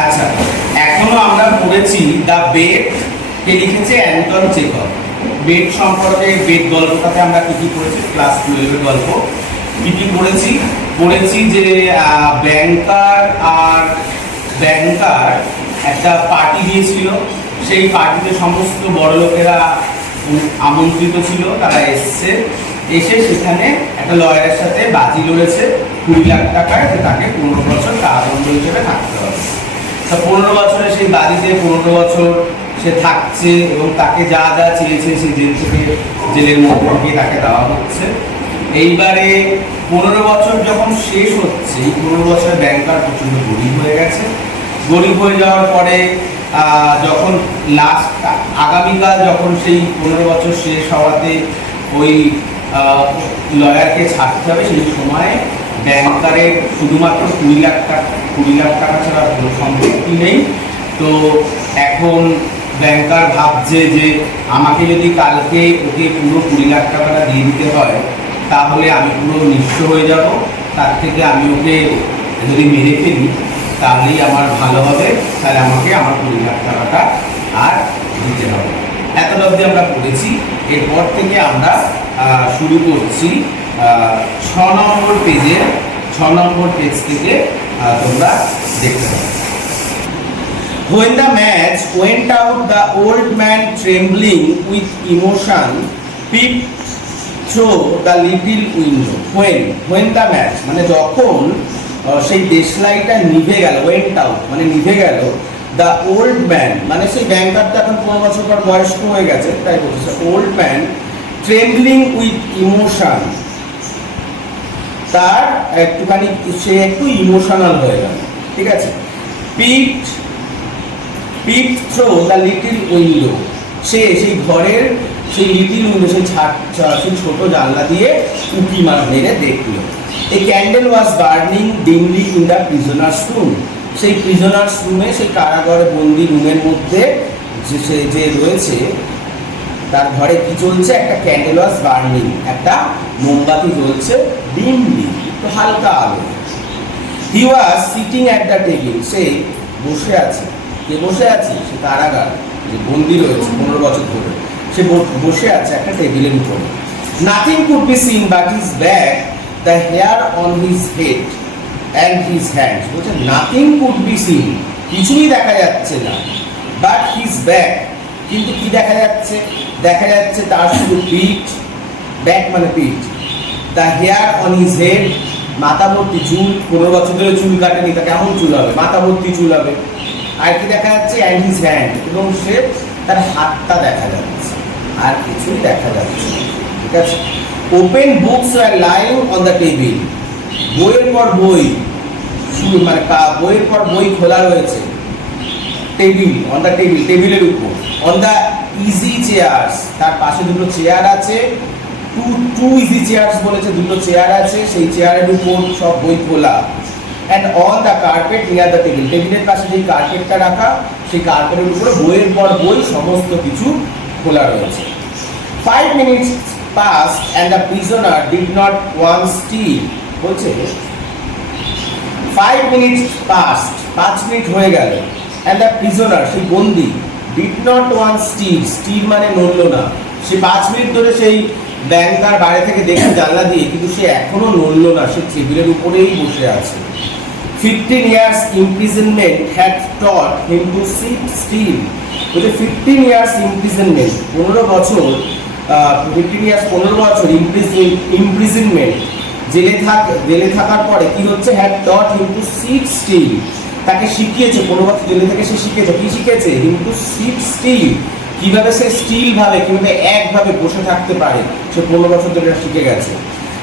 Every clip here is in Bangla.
আচ্ছা, এখনো আমরা পড়েছি দ্য বেড, কে লিখেছে অ্যান্টন চেখভ। বেড সম্পর্কে, বেড গল্পটাতে আমরা কি কি পড়েছি, ক্লাস 12 এর গল্প কি কি পড়েছি যে ব্যাংকার একটা পার্টি দিয়েছিল। সেই পার্টিতে সমস্ত বড় লোকেরা আমন্ত্রিত ছিল, তারা এসে সেখানে একটা লয়ারের সাথে বাজি লড়েছে 20 লাখ টাকায়, যে তাকে 15 বছর কারাদণ্ড হিসেবে থাকতে হবে। তা 15 বছরে সেই বাজিতে 15 বছর সে থাকছে এবং তাকে যা যা চেয়েছে সেই জেল থেকে, জেলের মধ্যে থেকে তাকে দেওয়া হচ্ছে। এইবারে 15 বছর যখন শেষ হচ্ছে, এই 15 বছরে ব্যাংকার প্রচণ্ড গরিব হয়ে গেছে। গরিব হয়ে যাওয়ার পরে যখন আগামীকাল যখন সেই 15 বছর শেষ হওয়াতে ওই লয়ারকে ছাড়তে হবে, সেই সময় ব্যাংকারের শুধুমাত্র 20 লাখ টাকা ছাড়া কোনো সম্পত্তি নেই। তো এখন ব্যাংকার ভাবছে যে আমাকে যদি কালকে ওকে পুরো 20 লাখ টাকাটা দিয়ে দিতে হয়, তাহলে আমি পুরো নিঃস্ব হয়ে যাব। তার থেকে আমি ওকে যদি মেরে ফেলি তাহলেই আমার ভালো হবে, তাহলে আমাকে আমার 20 লাখ টাকাটা আর দিতে হবে। এত অবধি আমরা পড়েছি। এরপর থেকে আমরা শুরু করছি 6 নম্বর পেজ থেকে তোমরা দেখতে পাবে। When the match went out, the old man, trembling with emotion, peeped through the little window. When the match মানে যখন সেই দেশলাইটা নিভে গেল, went out মানে নিভে গেল, the old man মানে সেই ব্যাংকারটা এখন 15 বছর পর বয়স্ক হয়ে গেছে, তাই বলছে old man, trembling with emotion, তার একটুখানি সে একটু ইমোশনাল হয়ে গেল, ঠিক আছে। peeped through the little window, সে সেই ঘরের সেই লিটিল উইন্ডো, সেই ছোট জানলা দিয়ে উঁকি মেরে দেখলো। A candle was burning dimly in the prisoner's room, সেই প্রিজনার্স রুমে, সেই কারাগারে বন্দি রুমের মধ্যে যে রয়েছে তার ঘরে কি চলছে, একটা ক্যান্ডেল ওয়াজ বার্নিং, একটা মোমবাতি জ্বলছে, ডিমলি, তো হালকা আলো। He was sitting at the table, সে বসে আছে। কে বসে আছে? সে কারাগার যে বন্দি রয়েছে 15 বছর ধরে, সে বসে আছে একটা টেবিলের উপরে। Nothing could be seen but his back, the hair on his head and his hands. বলছে নাথিং কুড বি সিন, কিছুই দেখা যাচ্ছে না, বাট হিজ ব্যাক, কিন্তু কি দেখা যাচ্ছে? দেখা যাচ্ছে তার শুধু পিঠ, ব্যাক মানে পিঠ, the hair on his head, মাথা ভর্তি চুল, 15 বছর ধরে চুল কাটেনি, তা কেমন চুল হবে, মাথা ভর্তি চুল হবে। আর কি দেখা যাচ্ছে? অ্যান্ড হিজ হ্যান্ড, এবং সে তার হাতটা দেখা যাচ্ছে, আর কিছুই দেখা যাচ্ছে, ঠিক আছে। Open books are lying on the table, বইয়ের পর বই, মানে বইয়ের পর বই খোলা রয়েছে টেবিল, অন দ্য টেবিল, টেবিলের উপর। অন দ্য ইজি চেয়ার্স, তার পাশে দুটো চেয়ার আছে, টু ইজি চেয়ার্স বলেছে, দুটো চেয়ার আছে, সেই চেয়ারের উপর সব বই খোলা। And on the carpet near the table, টেবিলের পাশে যেই কার্পেটটা রাখা, সেই কার্পেটের উপরে বইয়ের পর বই সমস্ত কিছু খোলা রয়েছে। 5 minutes passed and the prisoner did not once stir, বলছে 5 minutes passed, 5 মিনিট হয়ে গেল, and the prisoner, সেই বন্দী, did not once stir মানে নড়ল না। সে 5 মিনিট ধরে সেই ব্যাংকার বাইরে থেকে দেখে জানলা দিয়ে, কিন্তু সে এখনো নড়ল না, সে টেবিলের উপরেই বসে আছে। 15 years imprisonment had taught him to sit still, বলছে 15 years imprisonment, 15 বছর 15 বছর imprisonment, জেলে থাকার পরে কি হচ্ছে, had taught him to sit still, তাকে শিখিয়েছে, 15 বছর জেলে থেকে সে শিখেছে, কি শিখেছে? him to sit still, কিভাবে সে স্টিল ভাবে, কিভাবে একভাবে বসে থাকতে পারে, সে 15 বছর ধরে শিখে গেছে।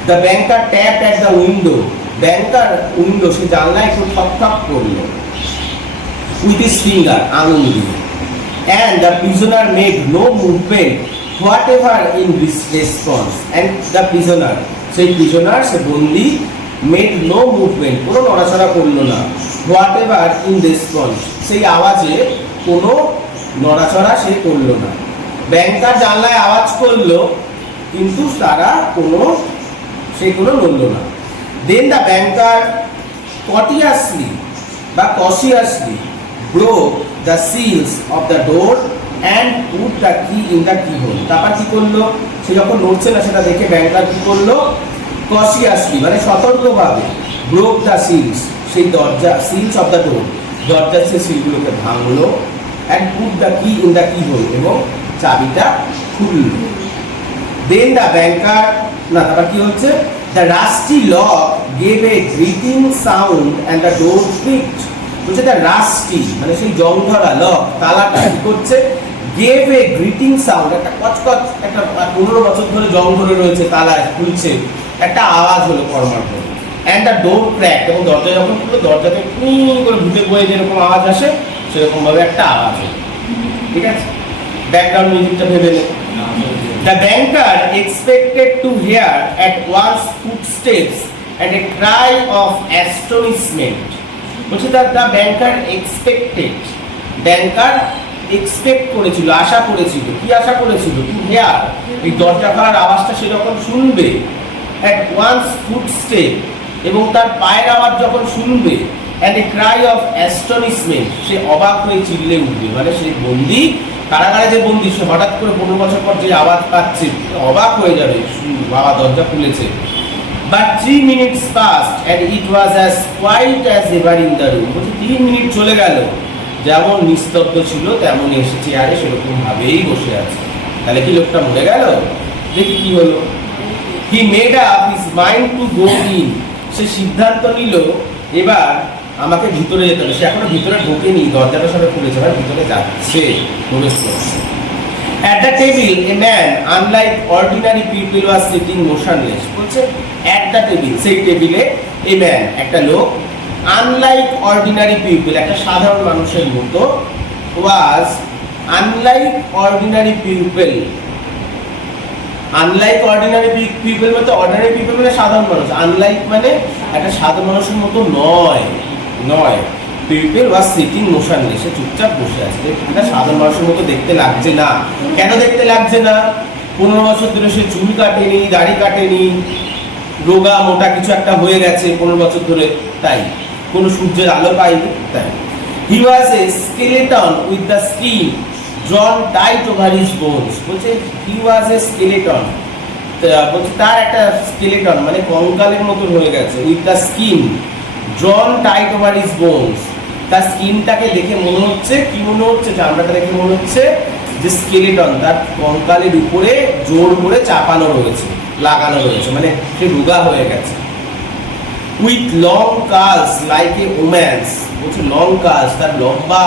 The banker tapped at the window, banker window, সে জানলায় একটু ঠক করলো উইথ হিজ ফিঙ্গার, আঙুল দিয়ে। And the prisoner made no movement whatever in response, and the prisoner, সেই প্রিজনার, সে বন্দি, মেড নো মুভমেন্ট, কোনো নড়াচড়া করলো না, হোয়াট এভার ইন রেসপন্স, সেই আওয়াজে কোনো নড়াচড়া সে করলো না। ব্যাংকার জানলায় আওয়াজ করলো, কিন্তু তারা সেগুলো নড়ল না। Then the banker cautiously broke the seals of the door and put the key in the keyhole. তারপর কি করলো, সে যখন নড়ছে না সেটা দেখে ব্যাংকার কি করলো, cautiously মানে সতর্কভাবে broke the seals, সেই দরজা seals of the door, দরজার সেই সিলগুলোকে ভাঙলো and put the key in the keyhole, এবং চাবিটা খুললো। Then the banker, না তারপর কি হচ্ছে, the rusty lock gave a grating sound and the door creaked. বলছে the rusty মানে সেই জং ধরা লক, তালাটা কি করছে, gave a grating sound, একটা কচকচ, একটা 15 বছর ধরে জং ধরে রয়েছে, তালা খুলছে, একটা আওয়াজ হলো কর্মার পর, and the door cracked, এবং দরজা যখন খুললো দরজাতে করে ভূতের বইয়ে যেরকম আওয়াজ আসে সেরকম ভাবে একটা আওয়াজ হলো। ঠিক আছে, ব্যাকগ্রাউন্ড মিউজিকটা ভেবে নে। The banker expected to hear at once footsteps and a cry of astonishment. বলছে the banker expected, banker expect করেছিল, আশা করেছিল, কি আশা করেছিল, টু হেয়ার, এই দরজা খোলার আওয়াজটা সে যখন শুনবে, at once footstep, এবং তার পায়ের আওয়াজ যখন শুনবে, and a cry of astonishment, সে অবাক হয়ে চিল্লে উঠবে, মানে সে বন্দী, কারাগারে যে বন্দী, সে হঠাৎ করে 15 বছর পর যে আওয়াজ পাচ্ছে অবাক হয়ে যাবে, বাবা দরজা খুলেছে। But 3 minutes passed and it was as quiet as ever in the room. বলছে 3 মিনিট চলে গেল, যেমন নিস্তব্ধ ছিল তেমন এসে চেয়ারে সেরকম ভাবেই বসে আছে। তাহলে কি লোকটা মরে গেল? দেখি কি হলো। He made up his mind to go in. সে সিদ্ধান্ত নিল এবার আমাকে ভিতরে যেতে হবে। সে এখনো ভিতরে ঢোকেনি, দরজাটা সবে খুলেছে, এবার ভিতরে যাচ্ছে, প্রবেশ করছে। At the table, a man, unlike ordinary people, was sitting motionless. বলছে at the table, সেই টেবিলে a man, একটা লোক, unlike ordinary people, একটা সাধারণ মানুষের মতো, was unlike ordinary people. Unlike ordinary people মানে ordinary people মানে সাধারণ মানুষ, unlike মানে একটা সাধারণ মানুষের মতো নয়, নয়। People was sitting motionless, সে চুপচাপ বসে আছে। এটা সাধারণ মানুষের মতো দেখতে লাগছে না। কেন দেখতে লাগছে না? 15 বছর ধরে সে চুল কাটেনি, দাড়ি কাটেনি, রোগা মোটা কিছু একটা হয়ে গেছে 15 বছর ধরে, তাই কোনো সূর্যের আলো পায়নি, তাই। He was a skeleton with the skin drawn tight over his bones. বলছে he was a skeleton, বলছে তার একটা skeleton মানে কঙ্কালের মতো হয়ে গেছে, with the skin drawn tight over his bones. তার স্কিনটাকে দেখে মনে হচ্ছে, কি মনে হচ্ছে, চামড়াটা দেখে মনে হচ্ছে যে স্কেলেটন তার কঙ্কালের উপরে জোর করে চাপানো রয়েছে, লাগানো রয়েছে, মানে সে রোগা হয়ে গেছে। With long curls like a woman's, বলছে লং কার্লস, তার লম্বা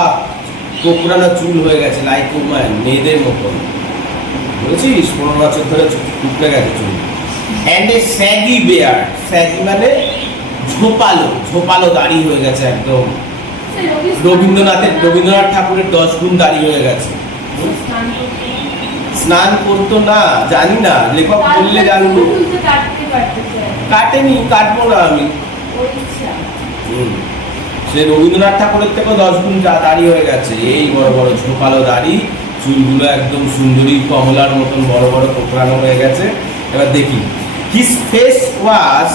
কোকড়ানো চুল হয়ে গেছে, লাইক ওম্যান, মেয়েদের মতন, বুঝেছিস, 15 বছর ধরে টুকরে গেছে চুল। And a shaggy beard, shaggy মানে ঝোপালো, ঝোপালো দাড়ি হয়ে গেছে একদম, রবীন্দ্রনাথ ঠাকুরের 10 গুণ দাড়ি হয়ে গেছে। স্নান করতো না, জানি না, লেখক বললে জানবো। কাটেনি, কাটবো না আমি। সে রবীন্দ্রনাথ ঠাকুরের থেকেও 10 গুণ দাড়ি হয়ে গেছে, এই বড় বড় ঝোপালো দাড়ি, চুলগুলো একদম সুন্দরী কমলার মতন বড় বড় কোকড়ানো হয়ে গেছে। এবার দেখি, his face was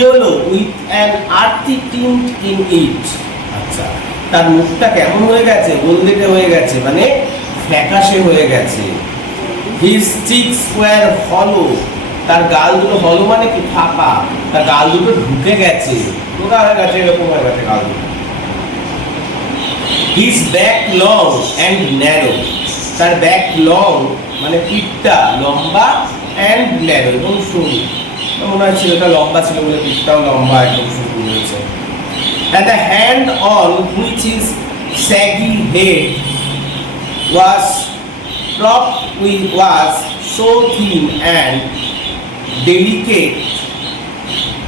yellow with an earthy tint in it. আচ্ছা, তার মুখটা কেমন হয়ে গেছে, হলদেটে হয়ে গেছে, মানে ফ্যাকাশে হয়ে গেছে। His cheeks were hollow, তার গাল দুটো হলো মানে কি, ফাঁপা, তার গাল দুটো ঢুকে গেছে, রোগা হয়ে গেছে, এরকম হয়ে গেছে গাল দুটো। His back long and narrow, তার ব্যাক লং মানে পিঠটা লম্বা, and narrow এবং সরু, মনে হয় ছেলেটা লম্বা ছিল বলে পিঠটাও লম্বা একদম সরু হয়েছে। And the hand on which his saggy head was propped with was so thin and delicate.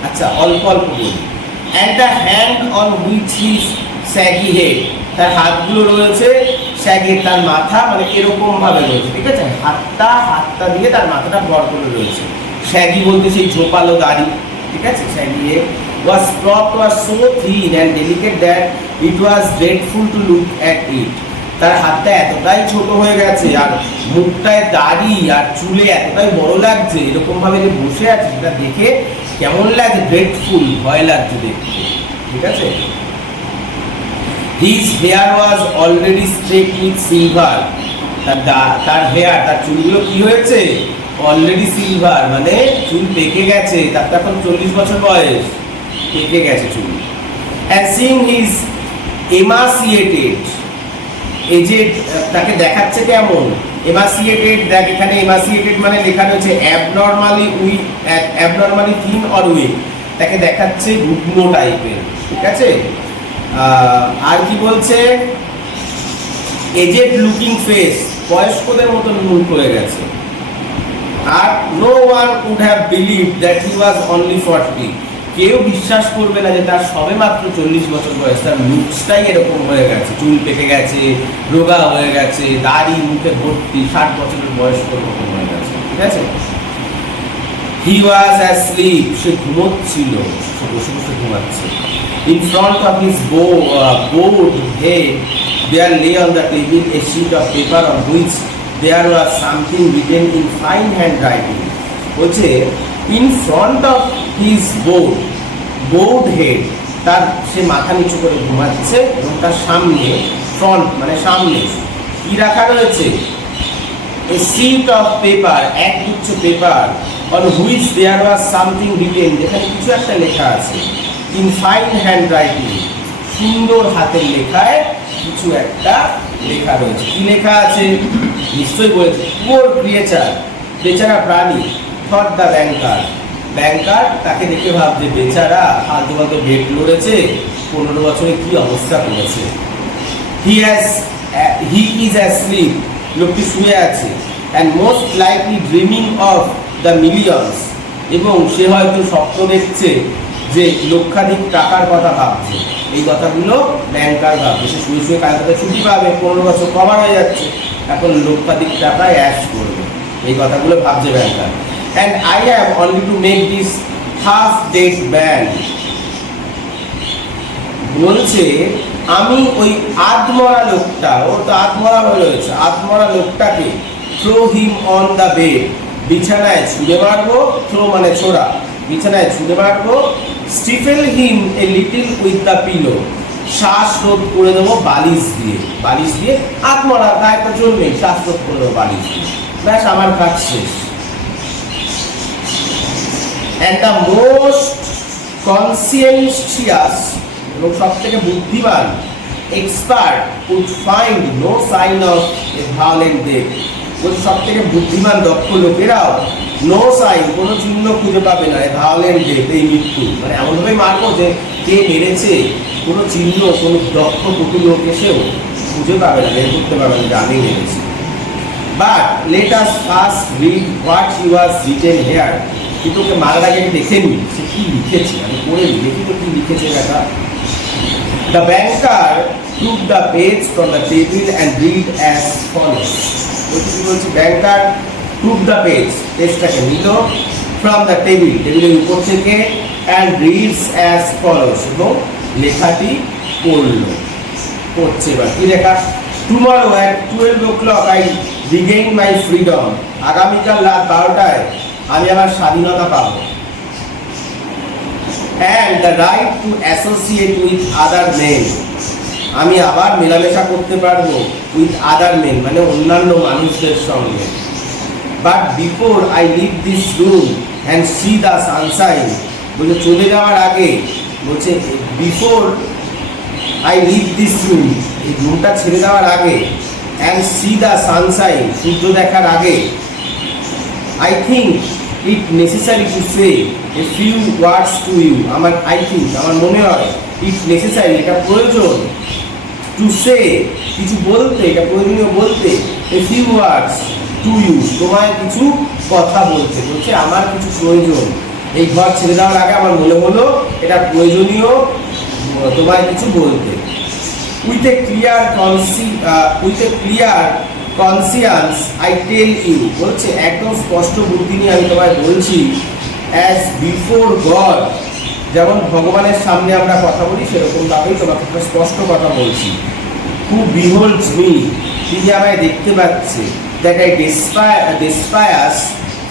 আচ্ছা, অল্প অল্প বলি। And the hand on which his saggy head, তার হাতগুলো রয়েছে স্যাগে, তার মাথা মানে এরকম ভাবে রয়েছে, ঠিক আছে, হাতটা দিয়ে তার মাথাটা ভর করে রয়েছে। স্যাগি বলতে সেই ঝোপালো দাড়ি, ঠিক আছে, saggy head, was propped, was so thin and delicate that it was dreadful to look at it. তার হাতটা এতটাই ছোট হয়ে গেছে আর মুখটায় দাড়ি আর চুলে এতটাই বড় লাগছে, এরকম ভাবে যে বসে আছে সেটা দেখে কেমন লাগে, ড্রেডফুল, ভয় লাগছে দেখতে, ঠিক আছে। His hair was already streaked with silver. তার হেয়ার, তার চুলগুলো কি হয়েছে? অলরেডি সিলভার, মানে চুল পেকে গেছে, তার তো এখন 40 বছর বয়স, পেকে গেছে চুল। And seeing his emaciated, aged, তাকে দেখাচ্ছে কেমন? emaciated, দেখ এখানে emaciated মানে লেখা রয়েছে abnormally thin or weak, তাকে দেখাচ্ছে রুগ্ন টাইপের, ঠিক আছে? আর কি বলছে? এজেড লুকিং ফেস, বয়স্কদের মতন মুখ হয়ে গেছে। আর no one would have believed that he was only 40, কেউ বিশ্বাস করবে না যে তার সবে মাত্র 40 বছর বয়স, তার লুকসটাই এরকম হয়ে গেছে, চুল পেকে গেছে, রোগা হয়ে গেছে, দাড়ি মুখে ভর্তি, 60 বছরের বয়স্ক রকম হয়ে গেছে, ঠিক আছে? He was asleep, সে ঘুমোচ্ছিল, সে বসে বসে ঘুমাচ্ছে। In front of his bowed head there lay on the table a sheet of paper on which there was something written in fine handwriting. বলছে in front of his bowed head, তার সে মাথা নিচু করে ঘুমাচ্ছে এবং তার সামনে, ফ্রন্ট মানে সামনে, কি রাখা রয়েছে? a sheet of paper, এক গুচ্ছ paper, on which there was something written, যেখানে কিছু একটা লেখা আছে, in fine handwriting, সুন্দর হাতের লেখায় কিছু একটা লেখা রয়েছে। কি লেখা আছে? নিশ্চয়ই বলেছে poor creature, বেচারা প্রাণী, thought the banker, ব্যাংকার তাকে দেখে ভাবছে বেচারা ফালতু ফালতু ডেট লড়েছে, 15 বছরে কি অবস্থা করেছে। he is asleep, লোকটি শুয়ে আছে, and most likely dreaming of the millions, এবং সে হয়তো স্বপ্ন দেখছে যে লক্ষাধিক টাকার কথা ভাবছে। এই কথাগুলো ব্যাংকার ভাবছে, সে শুয়ে শুয়ে কালকে ছুটি পাবে, 15 বছর কভার হয়ে যাচ্ছে, এখন লক্ষাধিক টাকায় অ্যাশ করবে, এই কথাগুলো ভাবছে ব্যাংকার। And I have only to make this half dead man, বলছে আমি ওই আধমরা লোকটা, ও তো আধমরা হয়ে রয়েছে, আধমরা লোকটাকে throw him on the bed, বিছানায় ছুঁড়ে মারবো, throw মানে ছোড়া, বিছানায় ছুঁড়ে মারবো, stifle him a little with the pillow, শ্বাসরোধ করে দেবো বালিশ দিয়ে, বালিশ দিয়ে আধমরা, তাই একটা চলবে, শ্বাসরোধ করে দেবো বালিশ দিয়ে, ব্যাস আমার কাজ শেষ। And the most conscientious, এবং সব থেকে বুদ্ধিমান expert would find no sign of a violent death, সব থেকে বুদ্ধিমান দক্ষ লোকেরাও no sign, কোনো চিহ্ন খুঁজে পাবে না a violent death, এই মৃত্যু, মানে এমনভাবে মারবো যে কে মেরেছে কোনো চিহ্ন কোনো দক্ষ কটু লোক এসেও খুঁজে পাবে না, বের করতে পারবে না যে আমি মেরেছি। But let us first read what he was written here. কিন্তু ওকে মারার আগে আমি দেখে নিই সে কি লিখেছে, আমি পড়ে নিই, দেখি তো কি লিখেছে এটা। The banker took the page from the table and read as follows. বলছি কি বলছি? ব্যাংকার took the page, পেজটাকে নিল from the table, টেবিলের উপর থেকে, and reads as follows, এবং লেখাটি পড়লো, পড়ছে। এবার কি লেখা? Tomorrow at 12 o'clock I regain my freedom. আগামীকাল রাত 12টায় আমি আমার স্বাধীনতা পাবো। And the right to associate with other men, আমি আবার মেলামেশা করতে পারবো with other men, মানে অন্যান্য মানুষদের সঙ্গে। But before I leave this room and see the sunshine, বলে চলে যাওয়ার আগে, বলছে before I leave this room, এই রুমটা ছেড়ে দেওয়ার আগে, and see the sunshine, সূর্য দেখার আগে, I think it necessary to say a few words to you. আমার I think, আমার মনে হয় it necessary, এটা প্রয়োজন, to say, কিছু বলতে, এটা প্রয়োজনীয় বলতে, a few words to you, তোমায় কিছু কথা বলতে, বলছে আমার কিছু প্রয়োজন, এই ঘর ছেড়ে দেওয়ার আগে আমার মনে হলো এটা প্রয়োজনীয় তোমায় কিছু বলতে। With a clear conscience I tell you, বলছে একদম স্পষ্ট বুদ্ধি নিয়ে আমি তোমায় বলছি, as before God, যেমন ভগবানের সামনে আমরা কথা বলি সেরকম ভাবেই তোমাকে একটা স্পষ্ট কথা বলছি। Who beholds me, তিনি আমায় দেখতে পাচ্ছে, that I despise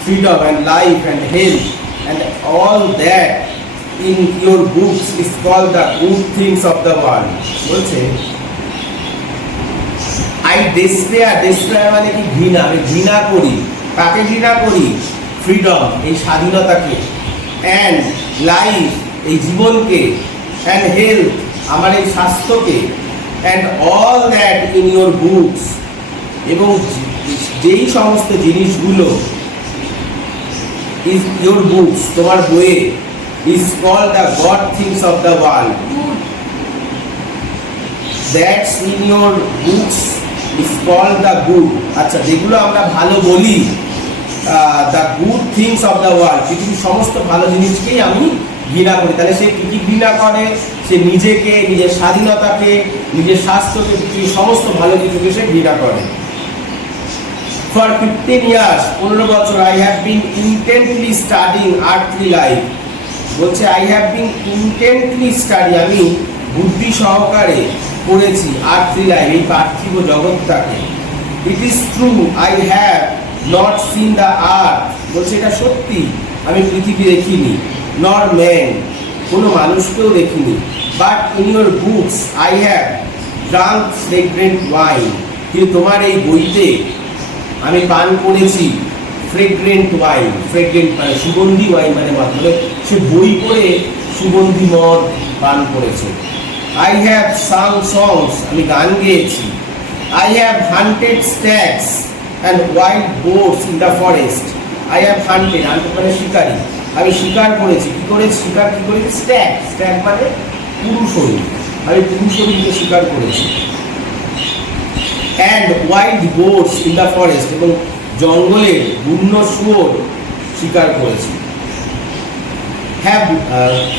freedom and life and health and all that in your books is called the good things of the world. বলছে আই ডেসপেয়ার মানে কি ঘৃণা, আমি ঘৃণা করি। কাকে ঘৃণা করি? ফ্রিডম, এই স্বাধীনতাকে। অ্যান্ড লাইফ, এই জীবনকে। অ্যান্ড হেলথ, আমার এই স্বাস্থ্যকে। And all that in your books, এবং যেই সমস্ত জিনিসগুলো ইজ ইউর বুকস, তোমার বইয়ে, is called the god things of the world. That's in your books is called the good. আচ্ছা, যেগুলো আমরা ভালো বলি, the good things of the world, পৃথিবীর সমস্ত ভালো জিনিসকেই আমি ঘৃণা করি। তাহলে সে কি কি ঘৃণা করে? সে নিজেকে, নিজের স্বাধীনতাকে, নিজের স্বাস্থ্যকে, পৃথিবীর সমস্ত ভালো কিছুকে সে ঘৃণা করে। ফর 15 years, 15 বছর, I have been intently studying earthly life. বলছে I have been intently study, আমি বুদ্ধি সহকারে পড়েছি আর্থলি লাইফ, এই পার্থিব জগৎটাকে। It is true I have not seen the earth. বলছে এটা সত্যি, আমি পৃথিবী দেখিনি, নর ম্যান, কোনো মানুষকেও দেখিনি। But in your books I have drunk ফ্রেগ্রেন্ট wine. কিন্তু তোমার এই বইতে আমি পান করেছি ফ্রেগ্রেন্ট ওয়াইন। ফ্রেগ্রেন্ট মানে সুগন্ধি ওয়াইন, মানে মানে সে বই পড়ে সুগন্ধি মদ পান করেছে। আই হ্যাভ সাং সংস, আমি গান গেয়েছি। I have hunted stags and wild boards in the forest. I have hunted, hunted মানে শিকারি, আমি শিকার করেছি। কি করেছি? শিকার কি করেছি? স্ট্যাগ, স্ট্যাগ মানে পুরুষ হরিণ, আমি পুরুষ হরিণকে শিকার করেছি। And wild boards in the forest, এবং জঙ্গলের বন্য শুয়োর শিকার করেছি।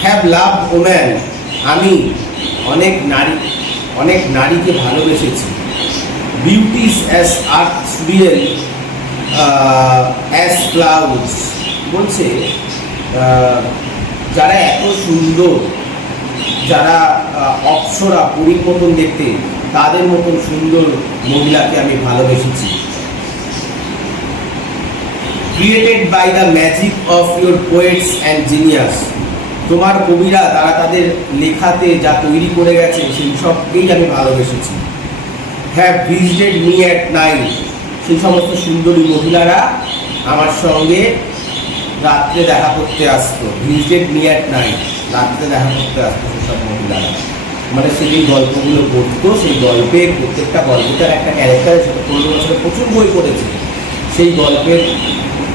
হ্যাভ লাভ ওম্যান, আমি অনেক নারীকে ভালোবেসেছি। বিউটিস অ্যাজ আর্থ রিয়েল অ্যাজ ক্লাউডস। বলছে যারা এত সুন্দর, যারা অপ্সরা, পরীর মতন দেখতে, তাদের মতন সুন্দর মহিলাকে আমি ভালোবেসেছি। Created by the magic of your poets and genius, তোমার কবিরা তারা তাদের লেখাতে যা তৈরি করে গেছে সেই সবকেই আমি ভালোবেসেছি। Have visited me at night, সেই সমস্ত সুন্দরী মহিলারা আমার সঙ্গে রাত্রে দেখা করতে আসতো। ভিজিটেড মি অ্যাট নাইট, রাত্রে দেখা করতে আসতো সেসব মহিলারা। মানে সে যে গল্পগুলো পড়তো, সেই গল্পের প্রত্যেকটা গল্পটার একটা ক্যারেক্টারের সাথে 15 বছরে প্রচুর বই পড়েছে, সেই গল্পের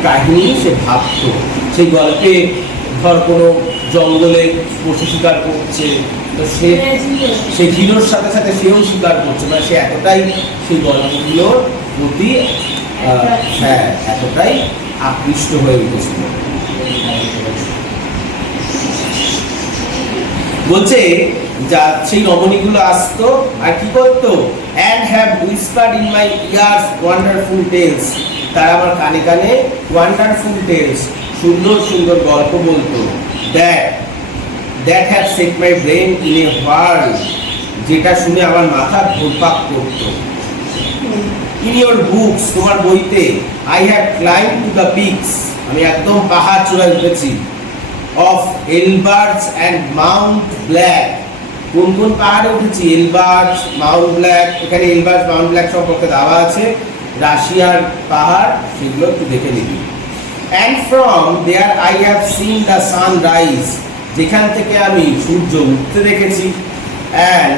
কাহিনী সে ভাবতো। সেই গল্পে ধর কোনো জঙ্গলে পশু শিকার করছে, তো সে হিরোর সাথে সাথে সেও শিকার করছে। মানে সে এতটাই সেই গল্পগুলোর প্রতি হ্যাঁ এতটাই আকৃষ্ট হয়ে উঠেছিল। বলছে যা সেই রমণীগুলো আসতো আর কি করতো? And have whispered in my ears wonderful tales, তারা আমার কানে কানে ওয়ান্ডারফুল টেলস, সুন্দর সুন্দর গল্প বলতো। That have said my brain in a world, যেটা শুনে আমার মাথা ঘুরপাক করতো। ইন ইউর বুকস, তোমার বইতে, I have climb to the peaks, আমি একদম পাহাড় চূড়ায় উঠেছি। অফ এলবার্টস অ্যান্ড মাউন্ট ব্ল্যাক, কোন কোন পাহাড়ে উঠেছি? এলবার্টস, মাউন্ট ব্ল্যাক। এখানে এলবার্টস, মাউন্ট ব্ল্যাক সম্পর্কে দেওয়া আছে, রাশিয়ার পাহাড়, সেগুলো একটু দেখে নিবি। And from there I have seen the sun rise, যেখান থেকে আমি সূর্য উঠতে দেখেছি। And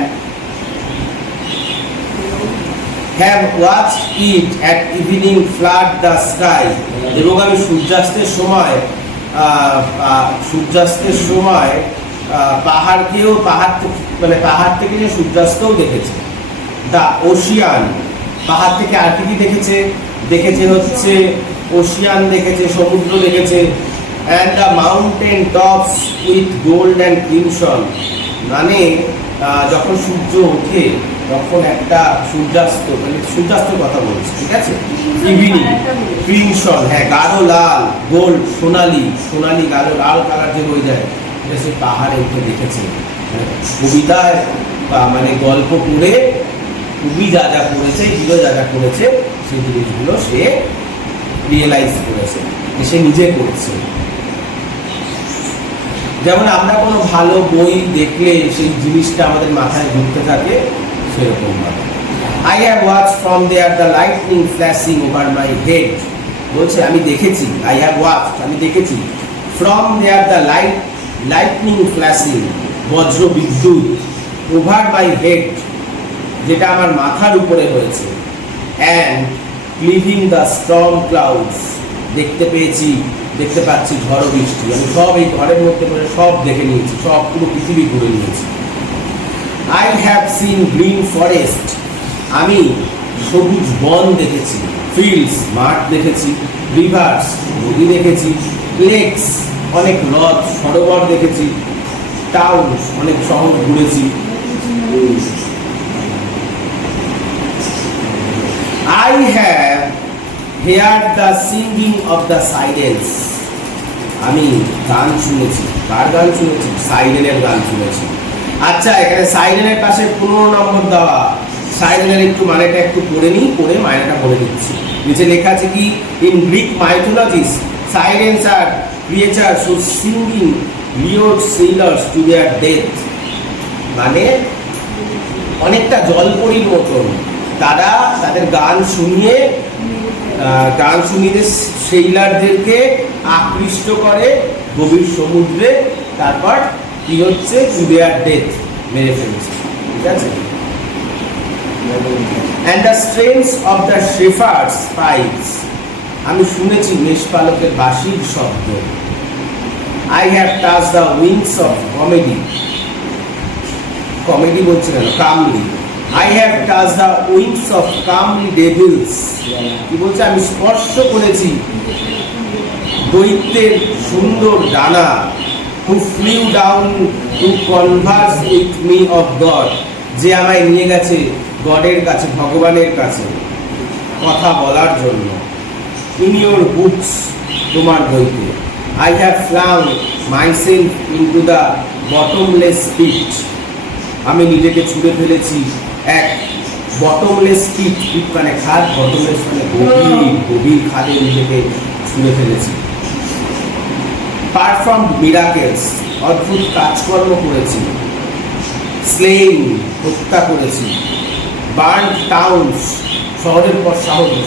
have watch it at evening flood the sky, এবং আমি সূর্যাস্তের সময় পাহাড়কেও, পাহাড় থেকে যে সূর্যাস্তও দেখেছে। দ্য ওশিয়ান, পাহাড় থেকে আর কি দেখেছে হচ্ছে ওশিয়ান দেখেছে, সমুদ্র দেখেছে। And the mountain tops with gold and crimson, মানে যখন সূর্য ওঠে তখন একটা সূর্যাস্ত, মানে সূর্যাস্তের কথা বলছি, ঠিক আছে? ইভিনিং ক্রিমসন, হ্যাঁ গাঢ় লাল, গোল্ড সোনালি গাঢ় লাল কালার যে হয়ে যায়, এটা সে পাহাড়ে উঠে দেখেছে। কবিতায় মানে গল্প পড়ে কবি যা যা করেছে, হিরো যা যা করেছে, সেই জিনিসগুলো সে রিয়েলাইজ করেছে, সে নিজে করছে। যেমন আমরা কোনো ভালো বই দেখলে সেই জিনিসটা আমাদের মাথায় ঘুরতে থাকে, সেরকম ভাবে। I have watched from there the lightning flashing over my head. বলছে আমি দেখেছি, I have watched, আমি দেখেছি, from there the lightning flashing, বজ্র বিদ্যুৎ, over my head, যেটা আমার মাথার উপরে হয়েছে, and cleaving the storm clouds, দেখতে পাচ্ছি ঝড় বৃষ্টি। আমি সব এই ঘরের মধ্যে পড়ে সব দেখে নিয়েছি, সব পুরো পৃথিবী ঘুরে নিয়েছি। I have seen green forest, আমি সবুজ বন দেখেছি, fields, মাঠ দেখেছি, rivers, নদী দেখেছি, lakes, অনেক হ্রদ সরোবর দেখেছি, towns, অনেক শহর ঘুরেছি। I have heard the singing of the sirens, আমি গান শুনেছি। কার গান শুনেছি? সাইরেনের গান শুনেছি। আচ্ছা, এখানে সাইরেনের পাশে 15 নম্বর দেওয়া। সাইরেনের একটু মানেটা একটু পড়ে নিই, পড়ে মানেটা বলে দিচ্ছি। নিচে লেখা আছে কি, in Greek mythologies sirens are creatures who singing lured sailors to their death, মানে অনেকটা জলপরীর মতন, তারা তাদের গান শুনিয়ে সেইলারদেরকে আকৃষ্ট করে গভীর সমুদ্রে, তারপর কি হচ্ছে, টু দেয়ার ডেথ, মেরে ফেলছে। ঠিক আছে। And the strains of the shepherds' pipes, আমি শুনেছি মেষপালকের বাঁশির শব্দ। I have touched the wings of comedy বলছে কেন, কামলি। I have touched the wings of comely devils, কি বলছে, আমি স্পর্শ করেছি দৈত্যের সুন্দর ডানা, who flew down to converse with me of God, যে আমায় নিয়ে গেছে গডের কাছে, ভগবানের কাছে কথা বলার জন্য। In your books, তোমার বইতে। I have flung myself into the bottomless pit, আমি নিজেকে ছুঁড়ে ফেলেছি এক বটমলেস পিট, পিট মানে খাদ, বটমলেস মানে গভীর খাদে নিজেকে ছুঁড়ে ফেলেছি। পারফর্ম মিরাকেলস, অদ্ভুত কাজকর্ম করেছি। স্লেইং, হত্যা করেছি। বার্ন টাউনস, শহরের পর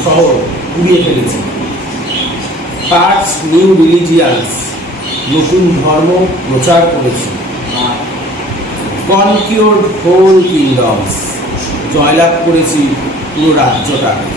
শহর পুড়িয়ে ফেলেছি। পার্চ নিউ রিলিজিয়ান্স, নতুন ধর্ম প্রচার করেছি। কনকিউরড হোল কিংডমস, জয়লাভ করেছি পুরো রাজ্যটাকে।